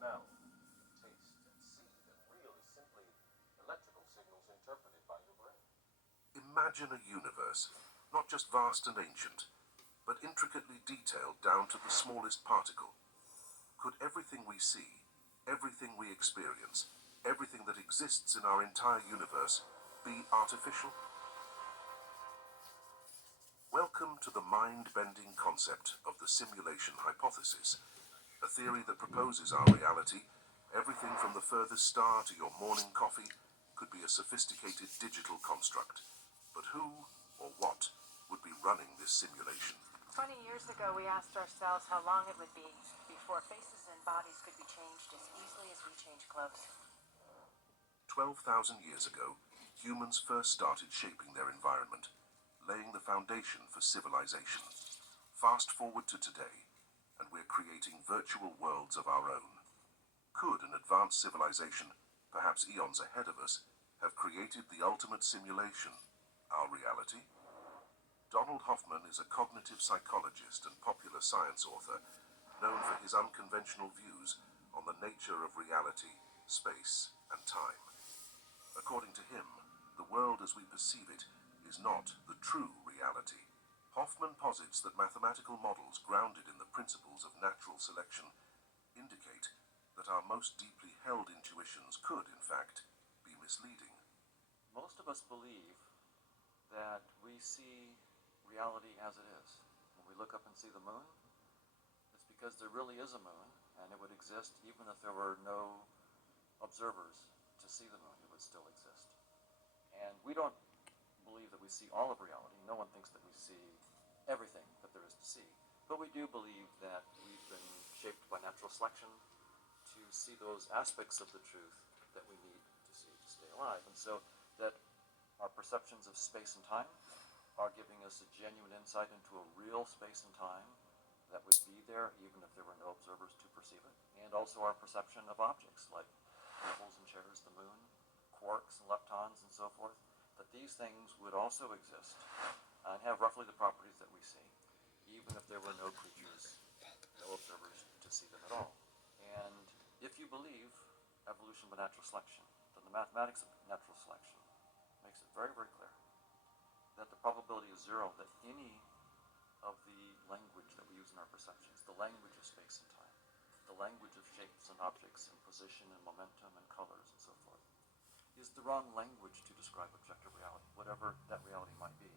smell, taste, and see than real is simply electrical signals interpreted by your brain. Imagine a universe, not just vast and ancient, but intricately detailed down to the smallest particle. Could everything we see, everything we experience, everything that exists in our entire universe be artificial? Welcome to the mind-bending concept of the simulation hypothesis, a theory that proposes our reality, everything from the furthest star to your morning coffee, could be a sophisticated digital construct. But who or what would be running this simulation? 20 years ago, we asked ourselves how long it would be before faces and bodies could be changed as easily as we change clothes. 12,000 years ago, humans first started shaping their environment, laying the foundation for civilization. Fast forward to today, and we're creating virtual worlds of our own. Could an advanced civilization, perhaps eons ahead of us, have created the ultimate simulation, our reality? Donald Hoffman is a cognitive psychologist and popular science author, known for his unconventional views on the nature of reality, space, and time. According to him, the world as we perceive it is not the true reality. Hoffman posits that mathematical models grounded in the principles of natural selection indicate that our most deeply held intuitions could, in fact, be misleading. Most of us believe that we see reality as it is. When we look up and see the moon, it's because there really is a moon, and it would exist even if there were no observers to see the moon. It would still exist. And we don't believe that we see all of reality. No one thinks that we see everything that there is to see. But we do believe that we've been shaped by natural selection to see those aspects of the truth that we need to see to stay alive. And so that our perceptions of space and time are giving us a genuine insight into a real space and time that would be there even if there were no observers to perceive it. And also our perception of objects like tables and chairs, the moon, quarks and leptons and so forth, that these things would also exist and have roughly the properties that we see, even if there were no creatures, no observers to see them at all. And if you believe evolution by natural selection, then the mathematics of natural selection makes it very, very clear that the probability is zero that any of the language that we use in our perceptions, the language of space and time, the language of shapes and objects and position and momentum and colors and so forth, is the wrong language to describe objective reality, whatever that reality might be.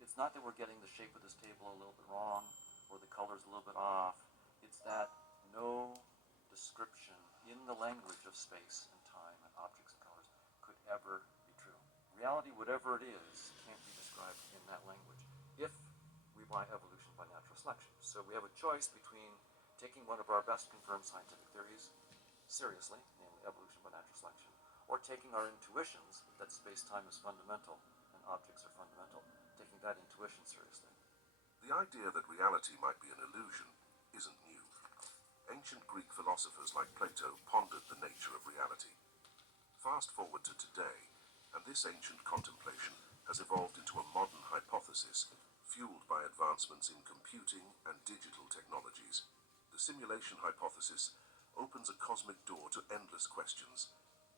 It's not that we're getting the shape of this table a little bit wrong or the colors a little bit off. It's that no description in the language of space and time and objects and colors could ever be true. Reality, whatever it is, can't be described in that language if we buy evolution by natural selection. So we have a choice between taking one of our best confirmed scientific theories seriously, namely evolution by natural selection, or taking our intuitions that space-time is fundamental and objects are fundamental, taking that intuition seriously. The idea that reality might be an illusion isn't new. Ancient Greek philosophers like Plato pondered the nature of reality. Fast forward to today, and this ancient contemplation has evolved into a modern hypothesis, fueled by advancements in computing and digital technologies. The simulation hypothesis opens a cosmic door to endless questions.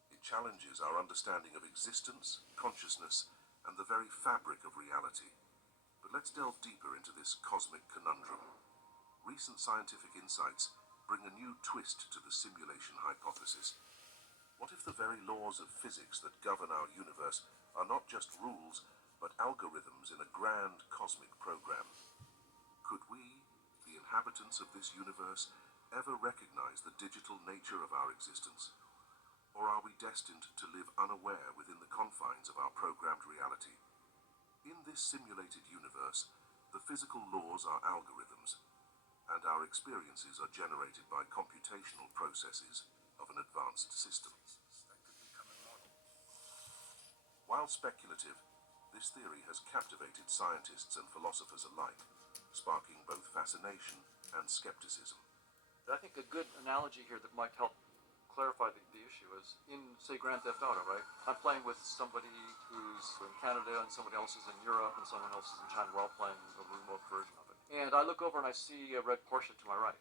It challenges our understanding of existence, consciousness, and the very fabric of reality. But let's delve deeper into this cosmic conundrum. Recent scientific insights bring a new twist to the simulation hypothesis. What if the very laws of physics that govern our universe are not just rules, but algorithms in a grand cosmic program? Could we, the inhabitants of this universe, ever recognize the digital nature of our existence? Or are we destined to live unaware within the confines of our programmed reality? In this simulated universe, the physical laws are algorithms, and our experiences are generated by computational processes of an advanced system. While speculative, this theory has captivated scientists and philosophers alike, sparking both fascination and skepticism. I think a good analogy here that might help clarify the issue is in, say, Grand Theft Auto, right? I'm playing with somebody who's in Canada and somebody else is in Europe and someone else is in China. We're all playing a remote version of it. And I look over and I see a red Porsche to my right.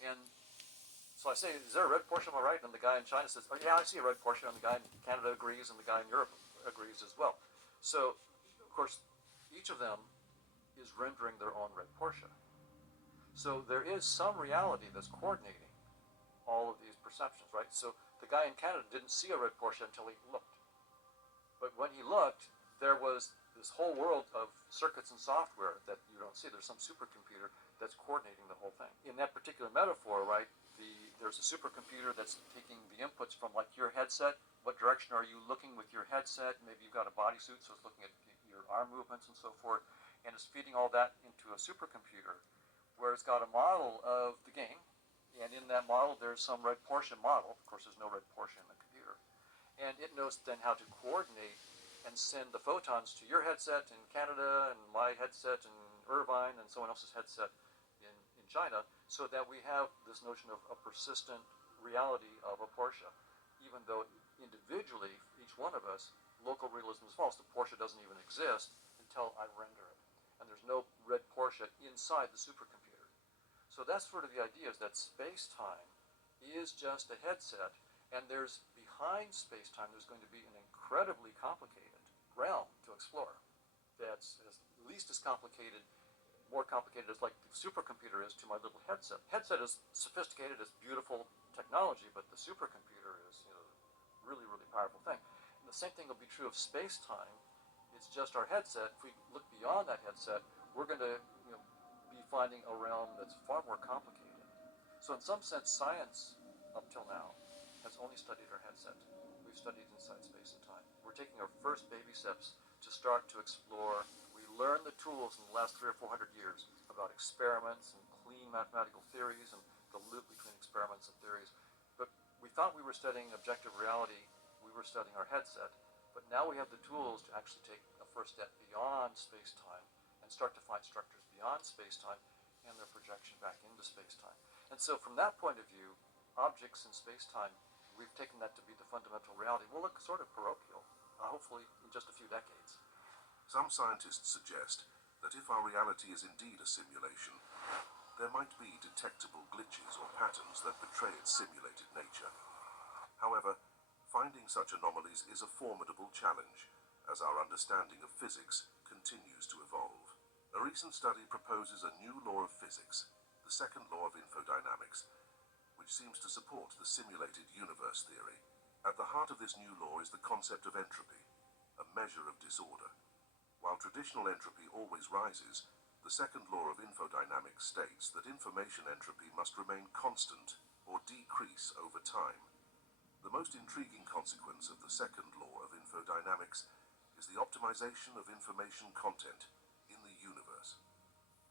And So I say, is there a red Porsche on my right? And the guy in China says, oh yeah, I see a red Porsche. And the guy in Canada agrees, and the guy in Europe agrees as well. So, of course, each of them is rendering their own red Porsche. So there is some reality that's coordinating all of these perceptions, right? So the guy in Canada didn't see a red Porsche until he looked. But when he looked, there was this whole world of circuits and software that you don't see. There's some supercomputer that's coordinating the whole thing. In that particular metaphor, right, there's a supercomputer that's taking the inputs from like your headset. What direction are you looking with your headset? Maybe you've got a bodysuit, so it's looking at your arm movements and so forth. And it's feeding all that into a supercomputer where it's got a model of the game. And in that model, there's some red Porsche model. Of course, there's no red Porsche in the computer. And it knows then how to coordinate and send the photons to your headset in Canada and my headset in Irvine and someone else's headset in China, so that we have this notion of a persistent reality of a Porsche. Even though individually, each one of us, local realism is false. The Porsche doesn't even exist until I render it. And there's no red Porsche inside the supercomputer. So that's sort of the idea, is that space-time is just a headset, and there's behind space-time, there's going to be an incredibly complicated realm to explore that's at least as complicated, more complicated as like the supercomputer is to my little headset. Headset is sophisticated, it's beautiful technology, but the supercomputer is, you know, really, really powerful thing. And the same thing will be true of space-time. It's just our headset. If we look beyond that headset, we're going to, you know, be finding a realm that's far more complicated. So in some sense, science, up till now, has only studied our headset. We've studied inside space and time. We're taking our first baby steps to start to explore. We learned the tools in the last 300 or 400 years about experiments and clean mathematical theories and the loop between experiments and theories. But we thought we were studying objective reality. We were studying our headset. But now we have the tools to actually take a first step beyond space-time and start to find structures beyond space-time and their projection back into space-time. And so from that point of view, objects in space-time, we've taken that to be the fundamental reality. Will look sort of parochial, hopefully in just a few decades. Some scientists suggest that if our reality is indeed a simulation, there might be detectable glitches or patterns that betray its simulated nature. However, finding such anomalies is a formidable challenge, as our understanding of physics continues to evolve. A recent study proposes a new law of physics, the second law of infodynamics, which seems to support the simulated universe theory. At the heart of this new law is the concept of entropy, a measure of disorder. While traditional entropy always rises, the second law of infodynamics states that information entropy must remain constant or decrease over time. The most intriguing consequence of the second law of infodynamics is the optimization of information content in the universe.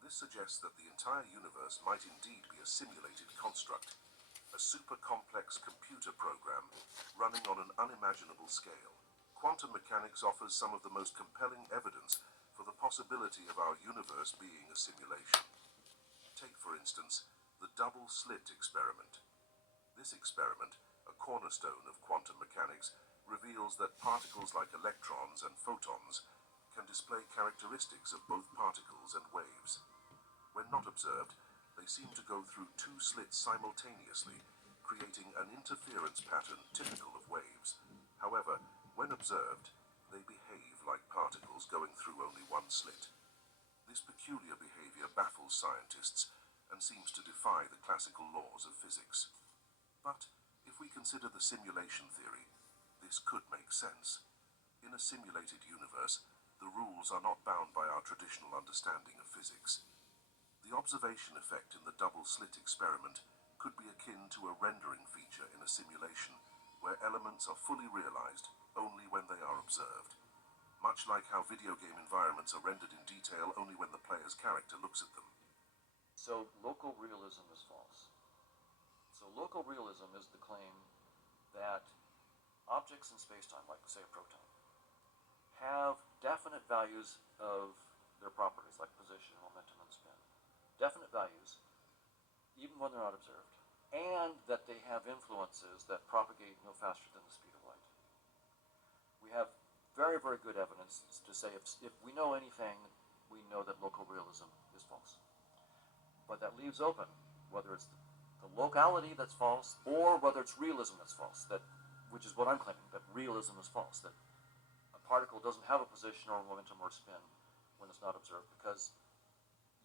This suggests that the entire universe might indeed be a simulated construct, a super-complex computer program running on an unimaginable scale. Quantum mechanics offers some of the most compelling evidence for the possibility of our universe being a simulation. Take, for instance, the double-slit experiment. This experiment, a cornerstone of quantum mechanics, reveals that particles like electrons and photons can display characteristics of both particles and waves. When not observed, they seem to go through two slits simultaneously, creating an interference pattern typical of waves. However, when observed, they behave like particles going through only one slit. This peculiar behavior baffles scientists and seems to defy the classical laws of physics. But if we consider the simulation theory, this could make sense. In a simulated universe, the rules are not bound by our traditional understanding of physics. The observation effect in the double-slit experiment could be akin to a rendering feature in a simulation, where elements are fully realized only when they are observed. Much like how video game environments are rendered in detail only when the player's character looks at them. So local realism is false. So local realism is the claim that objects in space-time, like say a proton, have definite values of their properties, like position, momentum, and spin. Definite values, even when they're not observed. And that they have influences that propagate no faster than the speed of light. We have very, very good evidence to say if we know anything, we know that local realism is false. But that leaves open whether it's the locality that's false, or whether it's realism that's false, which is what I'm claiming, that realism is false, that a particle doesn't have a position or momentum or spin when it's not observed, because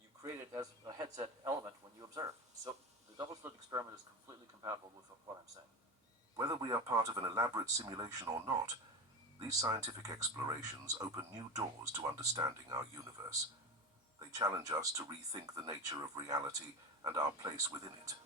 you create it as a headset element when you observe. So the double-slit experiment is completely compatible with what I'm saying. Whether we are part of an elaborate simulation or not, these scientific explorations open new doors to understanding our universe. They challenge us to rethink the nature of reality and our place within it.